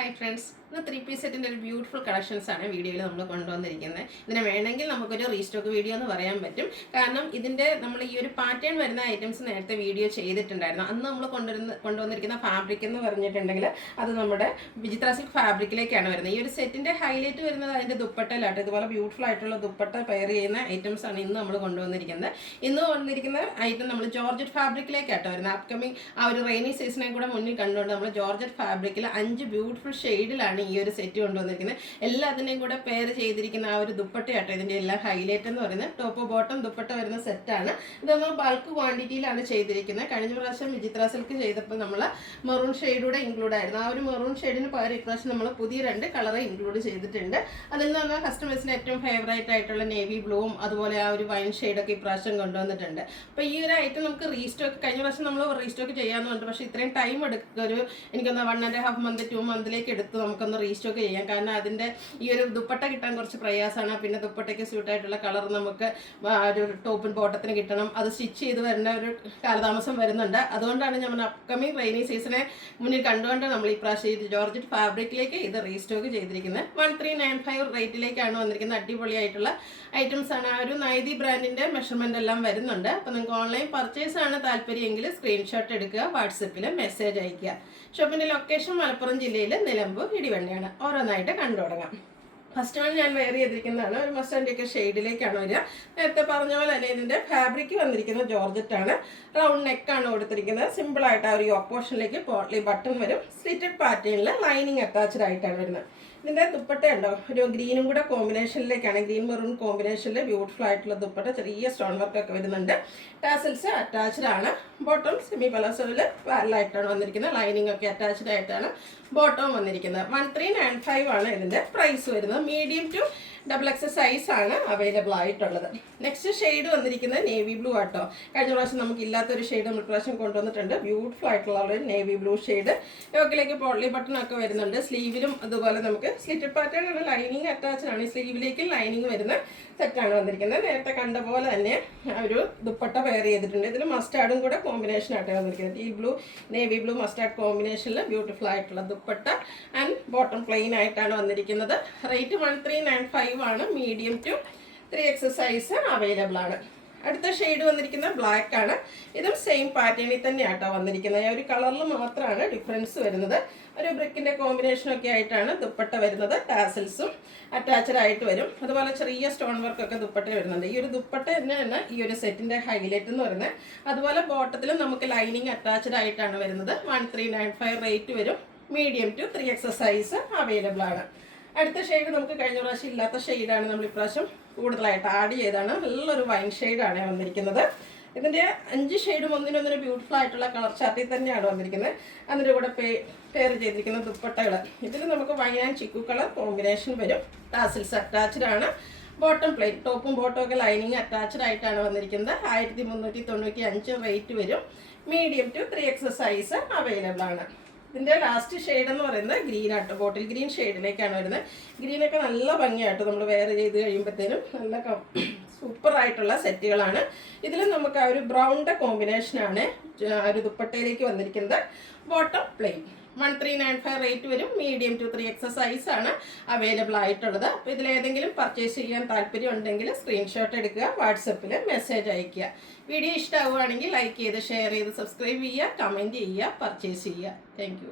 Hi friends, ഇത് 3 piece സെറ്റിൻ്റെ ഒരു ബ്യൂട്ടിഫുൾ കളക്ഷൻസാണ് വീഡിയോയിൽ നമ്മൾ കൊണ്ടുവന്നിരിക്കുന്നത്. ഇതിനെ വേണമെങ്കിൽ നമുക്കൊരു റീസ്റ്റോക്ക് വീഡിയോ എന്ന് പറയാൻ പറ്റും. കാരണം ഇതിൻ്റെ നമ്മൾ ഈ ഒരു പാറ്റേൺ വരുന്ന ഐറ്റംസ് നേരത്തെ വീഡിയോ ചെയ്തിട്ടുണ്ടായിരുന്നു. അന്ന് നമ്മൾ കൊണ്ടുവന്നിരിക്കുന്ന ഫാബ്രിക് എന്ന് പറഞ്ഞിട്ടുണ്ടെങ്കിൽ അത് നമ്മുടെ വിചിത്ര സിൽക്ക് ഫാബ്രിക്കിലേക്കാണ് വരുന്നത്. ഈ ഒരു സെറ്റിൻ്റെ ഹൈലൈറ്റ് വരുന്നത് അതിൻ്റെ ദുപ്പട്ടയിലാട്ടോ. ഇതുപോലെ ബ്യൂട്ടിഫുൾ ആയിട്ടുള്ള ദുപ്പട്ട പെയർ ചെയ്യുന്ന ഐറ്റംസ് ആണ് ഇന്ന് നമ്മൾ കൊണ്ടുവന്നിരിക്കുന്നത്. ഇന്ന് വന്നിരിക്കുന്ന ഐറ്റം നമ്മൾ ജോർജറ്റ് ഫാബ്രിക്കിലേക്കാട്ടോ വരുന്നത്. അപ്കമിങ് ആ ഒരു റെയിനി സീസണെ കൂടെ മുന്നിൽ കണ്ടുകൊണ്ട് നമ്മൾ ജോർജറ്റ് ഫാബ്രിക്കിൽ 5 ബ്യൂട്ടിഫുൾ ഷെയ്ഡിലാണ് ഈ ഒരു സെറ്റ് കൊണ്ടുവന്നിരിക്കുന്നത്. എല്ലാത്തിനെയും കൂടെ പെയർ ചെയ്തിരിക്കുന്ന ആ ഒരു ദുപ്പട്ടയാട്ടോ ഇതിൻ്റെ എല്ലാം ഹൈലൈറ്റ് എന്ന് പറയുന്നത്. ടോപ്പ് ബോട്ടം ദുപ്പട്ട വരുന്ന സെറ്റാണ്. ഇത് നമ്മൾ ബൾക്ക് ക്വാണ്ടിറ്റിയിലാണ് ചെയ്തിരിക്കുന്നത്. കഴിഞ്ഞ പ്രാവശ്യം വിചിത്ര സിൽക്ക് ചെയ്തപ്പോൾ നമ്മൾ മെറൂൺ ഷെയ്ഡൂടെ ഇൻക്ലൂഡ് ആയിരുന്നു. ആ ഒരു മെറൂൺ ഷെയ്ഡിന് പകരം ഇപ്രാവശ്യം നമ്മൾ പുതിയ 2 കളറ് ഇൻക്ലൂഡ് ചെയ്തിട്ടുണ്ട്. അതിൽ നിന്ന് പറഞ്ഞാൽ കസ്റ്റമേഴ്സിന് ഏറ്റവും ഫേവറേറ്റ് ആയിട്ടുള്ള നേവി ബ്ലൂവും അതുപോലെ ആ ഒരു വൈൻ ഷെയ്ഡൊക്കെ ഇപ്രാവശ്യം കൊണ്ടുവന്നിട്ടുണ്ട്. അപ്പോൾ ഈ ഒരു ഐറ്റം നമുക്ക് റീസ്റ്റോക്ക് കഴിഞ്ഞ പ്രാവശ്യം നമ്മൾ റീസ്റ്റോക്ക് ചെയ്യാമെന്നുണ്ട്. പക്ഷേ ഇത്രയും ടൈം എടുക്കുക, ഒരു എനിക്കൊന്ന് 1.5 മന്ത് 2 മന്തിലേക്ക് എടുത്ത് നമുക്കൊന്ന് റീസ്റ്റോക്ക് ചെയ്യാം. കാരണം അതിൻ്റെ ഈ ഒരു ദുപ്പട്ട കിട്ടാൻ കുറച്ച് പ്രയാസമാണ്. പിന്നെ ദുപ്പട്ടയ്ക്ക് സ്യൂട്ടായിട്ടുള്ള കളർ നമുക്ക് ഒരു ടോപ്പും ബോട്ടത്തിന് കിട്ടണം. അത് സ്റ്റിച്ച് ചെയ്ത് വരേണ്ട ഒരു കാലതാമസം വരുന്നുണ്ട്. അതുകൊണ്ടാണ് നമ്മൾ അപ്കമിങ് റെയിനി സീസണെ മുന്നിൽ കണ്ടുകൊണ്ട് നമ്മൾ ഈ പ്രാവശ്യം ജോർജറ്റ് ഫാബ്രിക്കിലേക്ക് ഇത് റീസ്റ്റോക്ക് ചെയ്തിരിക്കുന്നത്. 1395 റേറ്റിലേക്കാണ് വന്നിരിക്കുന്നത്. അടിപൊളിയായിട്ടുള്ള ഐറ്റംസ് ആണ്. ആ ഒരു നൈതി ബ്രാൻഡിൻ്റെ മെഷർമെൻ്റ് എല്ലാം വരുന്നുണ്ട്. അപ്പോൾ നിങ്ങൾക്ക് ഓൺലൈൻ പർച്ചേസ് ആണ് താല്പര്യമെങ്കിൽ സ്ക്രീൻഷോട്ട് എടുക്കുക, വാട്സപ്പിൽ മെസ്സേജ് അയയ്ക്കുക. ഷോപ്പിൻ്റെ ലൊക്കേഷൻ മലപ്പുറം ജില്ലയിൽ നിലമ്പൂർ ഇടിവണ്ണയാണ്. ഓരോന്നായിട്ട് കണ്ടു തുടങ്ങാം. ഫസ്റ്റ് വൺ ഞാൻ വെയർ ചെയ്തിരിക്കുന്നതാണ്. ഒരു മസ്റ്റാൻഡിയൊക്കെ ഷെയ്ഡിലേക്കാണ് വരിക. നേരത്തെ പറഞ്ഞ പോലെ തന്നെ ഇതിൻ്റെ ഫാബ്രിക് വന്നിരിക്കുന്നത് ജോർജറ്റാണ്. റൗണ്ട് നെക്കാണ് കൊടുത്തിരിക്കുന്നത്. സിമ്പിളായിട്ട് ആ ഒരു യോക്ക് പോർഷനിലേക്ക് പോട്ട്ലി ബട്ടൺ വരും. സ്ലിറ്റഡ് പാറ്റേണിൽ ലൈനിങ് അറ്റാച്ച്ഡ് ആയിട്ടാണ് വരുന്നത്. ഇതിൻ്റെ ദുപ്പട്ട ഉണ്ടോ, ഒരു ഗ്രീനും കൂടെ കോമ്പിനേഷനിലേക്കാണ്. ഗ്രീൻ മെറൂൺ കോമ്പിനേഷനിൽ ബ്യൂട്ടിഫുൾ ആയിട്ടുള്ള ദുപ്പട്ട, ചെറിയ സ്റ്റോൺ വർക്കൊക്കെ വരുന്നുണ്ട്. ടാസിൽസ് അറ്റാച്ച്ഡ് ആണ്. ബോട്ടം സെമി പലാസോയിൽ പാരലായിട്ടാണ് വന്നിരിക്കുന്നത്. ലൈനിങ് ഒക്കെ അറ്റാച്ച്ഡ് ആയിട്ടാണ് ബോട്ടം വന്നിരിക്കുന്നത്. 1395 ആണ് ഇതിൻ്റെ പ്രൈസ് വരുന്നത്. മീഡിയം ടു XXL സൈസ് ആണ് അവൈലബിൾ ആയിട്ടുള്ളത്. നെക്സ്റ്റ് ഷെയ്ഡ് വന്നിരിക്കുന്നത് നേവി ബ്ലൂ ആട്ടോ. കഴിഞ്ഞ പ്രാവശ്യം നമുക്ക് ഇല്ലാത്തൊരു ഷെയ്ഡ് നമ്മൾ പ്രാവശ്യം കൊണ്ടുവന്നിട്ടുണ്ട്. ബ്യൂട്ടിഫുൾ ആയിട്ടുള്ള ഒരു നേവി ബ്ലൂ ഷെയ്ഡ്. യോക്കിലേക്ക് പോട്ട്ലി ബട്ടൺ ഒക്കെ വരുന്നുണ്ട്. സ്ലീവിലും അതുപോലെ നമുക്ക് സ്ലിറ്റഡ് പാറ്റേൺ ആണ്. ലൈനിങ് അറ്റാച്ച്ഡ് ആണ്. ഈ സ്ലീവിലേക്ക് ലൈനിങ് വരുന്ന സെറ്റാണ് വന്നിരിക്കുന്നത്. നേരത്തെ കണ്ട പോലെ തന്നെ ഒരു ദുപ്പട്ട പെയർ ചെയ്തിട്ടുണ്ട്. ഇതിൽ മസ്റ്റാർഡും കൂടെ കോമ്പിനേഷൻ ആയിട്ടാണ് വന്നിരിക്കുന്നത്. ഈ ബ്ലൂ നേവി ബ്ലൂ മസ്റ്റാർഡ് കോമ്പിനേഷനിൽ ബ്യൂട്ടിഫുൾ ആയിട്ടുള്ള ദുപ്പട്ട ആൻഡ് ബോട്ടം പ്ലെയിൻ ആയിട്ടാണ് വന്നിരിക്കുന്നത്. റേറ്റ് 1395 ആണ്. Medium to 3XL size available ആണ്. അടുത്ത ഷെയ്ഡ് വന്നിരിക്കുന്നത് ബ്ലാക്ക് ആണ്. ഇതും സെയിം പാറ്റേണിൽ തന്നെയാട്ടോ വന്നിരിക്കുന്നത്. ഒരു കളറിൽ മാത്രമാണ് ഡിഫറൻസ് വരുന്നത്. ഒരു ബ്രിക്കിൻ്റെ കോമ്പിനേഷനൊക്കെ ആയിട്ടാണ് ദുപ്പട്ട വരുന്നത്. ടാസൽസും അറ്റാച്ച്ഡ് ആയിട്ട് വരും. അതുപോലെ ചെറിയ സ്റ്റോൺ വർക്കൊക്കെ ദുപ്പട്ട വരുന്നുണ്ട്. ഈ ഒരു ദുപ്പട്ട തന്നെയാണ് ഈ ഒരു സെറ്റിൻ്റെ ഹൈലൈറ്റ് എന്ന് പറയുന്നത്. അതുപോലെ ബോട്ടത്തിലും നമുക്ക് ലൈനിങ് അറ്റാച്ച്ഡ് ആയിട്ടാണ് വരുന്നത്. 1395 റേറ്റ് വരും. Medium to 3XL size available ആണ്. അടുത്ത ഷെയ്ഡ് നമുക്ക് കഴിഞ്ഞ പ്രാവശ്യം ഇല്ലാത്ത ഷെയ്ഡാണ് നമ്മൾ ഇപ്രാവശ്യം കൂടുതലായിട്ട് ആഡ് ചെയ്താണ്. നല്ലൊരു വൈൻ ഷെയ്ഡാണ് വന്നിരിക്കുന്നത്. ഇതിൻ്റെ 5 ഷെയ്ഡും ഒന്നിനൊന്നിന് ബ്യൂട്ടിഫുൾ ആയിട്ടുള്ള കളർ ചാർട്ടിൽ തന്നെയാണ് വന്നിരിക്കുന്നത്. അതിൻ്റെ കൂടെ പെയർ ചെയ്തിരിക്കുന്ന ദുപ്പട്ടകൾ ഇതിൽ നമുക്ക് wine and chikoo colour combination വരും. ടാസിൽസ് അറ്റാച്ച്ഡ് ആണ്. ബോട്ടം പ്ലെയിൻ, ടോപ്പും ബോട്ടും ഒക്കെ ലൈനിങ് അറ്റാച്ച്ഡ് ആയിട്ടാണ് വന്നിരിക്കുന്നത്. 1395 റേറ്റ് വരും. Medium to 3XL size available ആണ്. ഇതിൻ്റെ ലാസ്റ്റ് ഷെയ്ഡ് എന്ന് പറയുന്നത് ഗ്രീൻ ആട്ടോ. ബോട്ടിൽ ഗ്രീൻ ഷെയ്ഡിലേക്കാണ് വരുന്നത്. ഗ്രീനൊക്കെ നല്ല ഭംഗിയാട്ടോ നമ്മൾ വെയർ ചെയ്ത് കഴിയുമ്പോഴത്തേനും നല്ല സൂപ്പറായിട്ടുള്ള സെറ്റുകളാണ്. ഇതിൽ നമുക്ക് ആ ഒരു ബ്രൗണിൻ്റെ കോമ്പിനേഷനാണ് ഒരു ദുപ്പട്ടയിലേക്ക് വന്നിരിക്കുന്നത്. Bottom plain. 1395 റേറ്റ് വരും. മീഡിയം ടു 3XL സൈസ് ആണ് അവൈലബിൾ ആയിട്ടുള്ളത്. അപ്പോൾ ഇതിലേതെങ്കിലും പർച്ചേസ് ചെയ്യാൻ താല്പര്യം ഉണ്ടെങ്കിൽ സ്ക്രീൻഷോട്ട് എടുക്കുക, വാട്സപ്പിൽ മെസ്സേജ് അയയ്ക്കുക. വീഡിയോ ഇഷ്ടമാവുകയാണെങ്കിൽ ലൈക്ക് ചെയ്ത് ഷെയർ ചെയ്ത് സബ്സ്ക്രൈബ് ചെയ്യുക, കമൻറ്റ് ചെയ്യുക, പർച്ചേസ് ചെയ്യുക. താങ്ക്